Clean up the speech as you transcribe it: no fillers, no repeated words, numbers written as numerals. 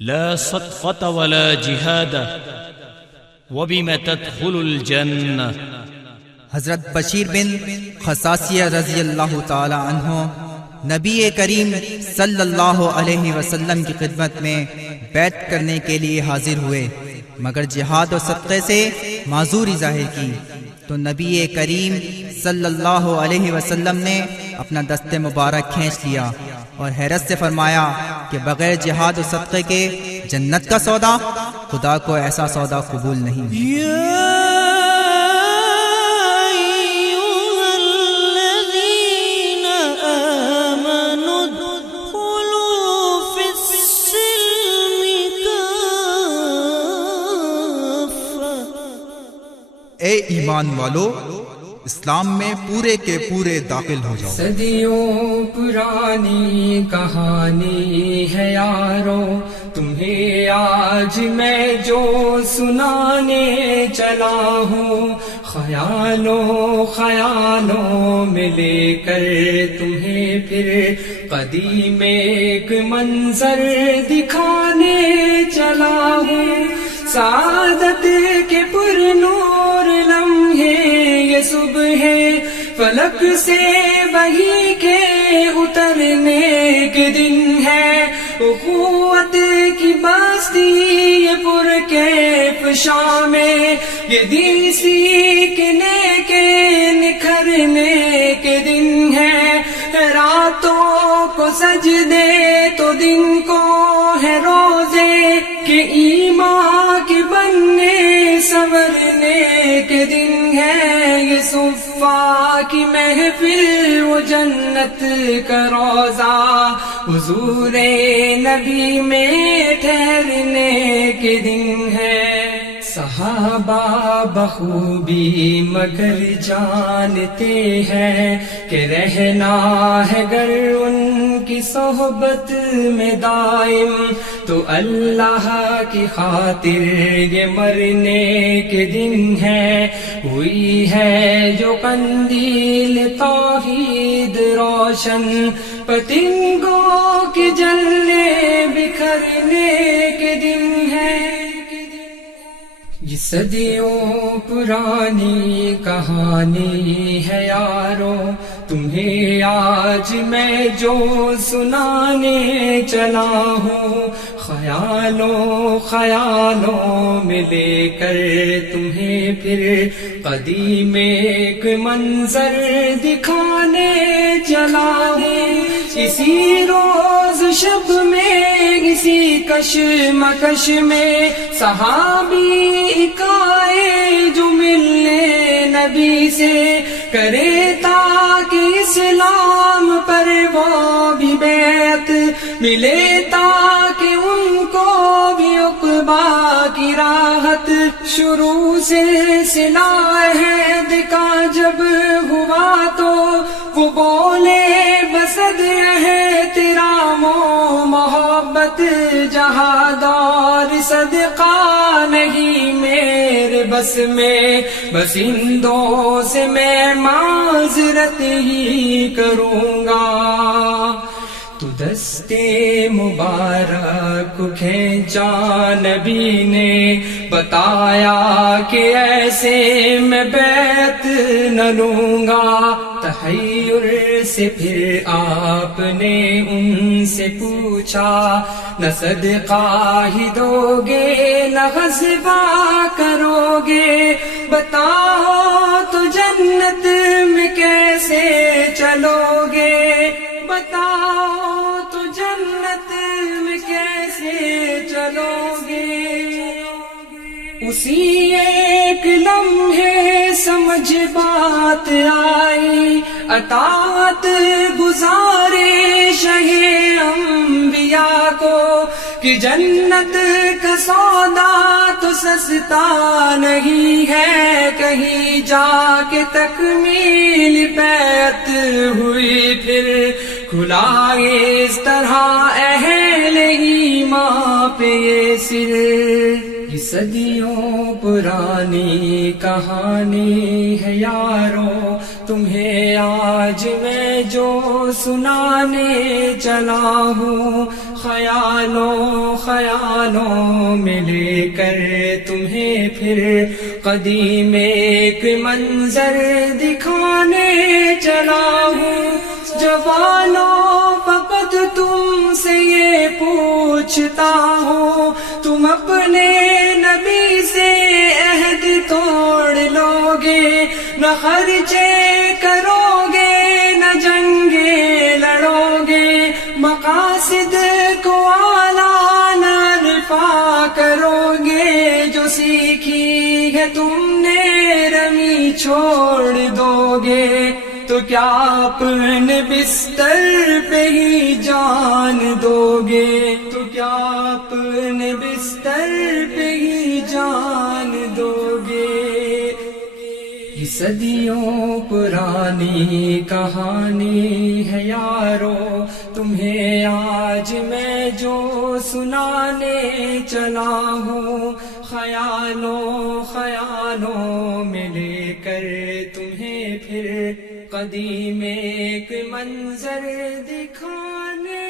لا صدقة ولا جهاد وبم تدخل الجنة۔ حضرت بشیر بن خصاصیہ رضی اللہ تعالی عنہ نبی کریم صلی اللہ علیہ وسلم کی خدمت میں بیعت کرنے کے لیے حاضر ہوئے، مگر جہاد و صدقے سے معذوری ظاہر کی تو نبی کریم صلی اللہ علیہ وسلم نے اپنا دست مبارک کھینچ لیا اور حیرت سے فرمایا کہ بغیر جہاد و صدقے کے جنت کا سودا، خدا کو ایسا سودا قبول نہیں۔ اے ایمان والو، اسلام میں پورے کے پورے داخل ہو جاؤ۔ صدیوں پرانی کہانی ہے یارو، تمہیں آج میں جو سنانے چلا ہوں، خیالوں میں لے کر تمہیں پھر قدیم ایک منظر دکھانے چلا ہوں۔ سعادت کے پر نور لمحے یہ صبح فلک سے وحی کے اترنے کے دن ہے، اخوت کی بستی یہ پرکیف شام یہ دل سیکھنے کے نکھرنے کے دن ہے، راتوں کو سجدے تو دن کو ہے روزے کہ ایمان کے بننے سنورنے کے دن ہے، یہ صفا کی محفل وہ جنت کا روزہ حضور نبی میں ٹھہرنے کے دن ہے۔ صحابہ بخوبی مگر جانتے ہیں کہ رہنا ہے گر ان کی صحبت میں دائم تو اللہ کی خاطر یہ مرنے کے دن ہے، ہوئی ہے جو قندیل توحید روشن پتنگوں کے جلنے بکھرنے کے دن ہے۔ یہ صدیوں پرانی کہانی ہے یارو، تمہیں آج میں جو سنانے چلا ہوں، خیالوں میں لے کر تمہیں پھر قدیم ایک منظر دکھانے چلا ہوں۔ اسی روز شب میں اسی کشمکش میں صحابی کائے جو ملنے نبی سے کرے تاکہ اسلام پر وہ بھی بیعت ملے، تاکہ ان کو بھی عقبہ کی راحت۔ شروع سے صلح عہد کا جب ہوا تو وہ بولے بسد احترام و محبت جہاد اور صدقہ نہیں میرے بس میں، بس ان دو سے میں معذرت ہی کروں گا۔ تو دستے مبارک کھینچا نبی نے، بتایا کہ ایسے میں بیعت نہ لوں گا۔ تحیر سے پھر آپ نے ان سے پوچھا، نہ صدقہ ہی دو گے نہ غصبہ کرو گے، بتاؤ تو جنت میں کیسے چلو گے، بتاؤ تو جنت میں کیسے چلو گے۔ اسی ایک لمحے سمجھ بات آئی، اطاعت گزارے شہ انبیاء کو کہ جنت کا سودا تو سستا نہیں ہے، کہیں جا کے تکمیل بیعت ہوئی پھر کھلا اس طرح اہل ایمان پہ یہ سر۔ یہ صدیوں پرانی کہانی ہے یارو، تمہیں آج میں جو سنانے چلا ہوں، خیالوں میں لے کر تمہیں پھر قدیم ایک منظر دکھانے چلا ہوں جوانوں فقط تم سے یہ پوچھتا ہوں تم اپنے نبی سے عہد توڑ لوگے نہ خرچے کرو گے نہ جنگیں لڑو گے مقاصد کو اعلیٰ نہ رفع کرو گے جو سیکھی ہے تم نے رمی چھوڑ دو گے تو کیا اپنے بستر پہ ہی جان دو گے تو کیا اپنے بستر پہ ہی جان دو گے یہ صدیوں پرانی کہانی ہے یارو تمہیں آج میں جو سنانے چلا ہوں خیالوں میں لے کر تمہیں پھر قدیم ایک منظر دکھانے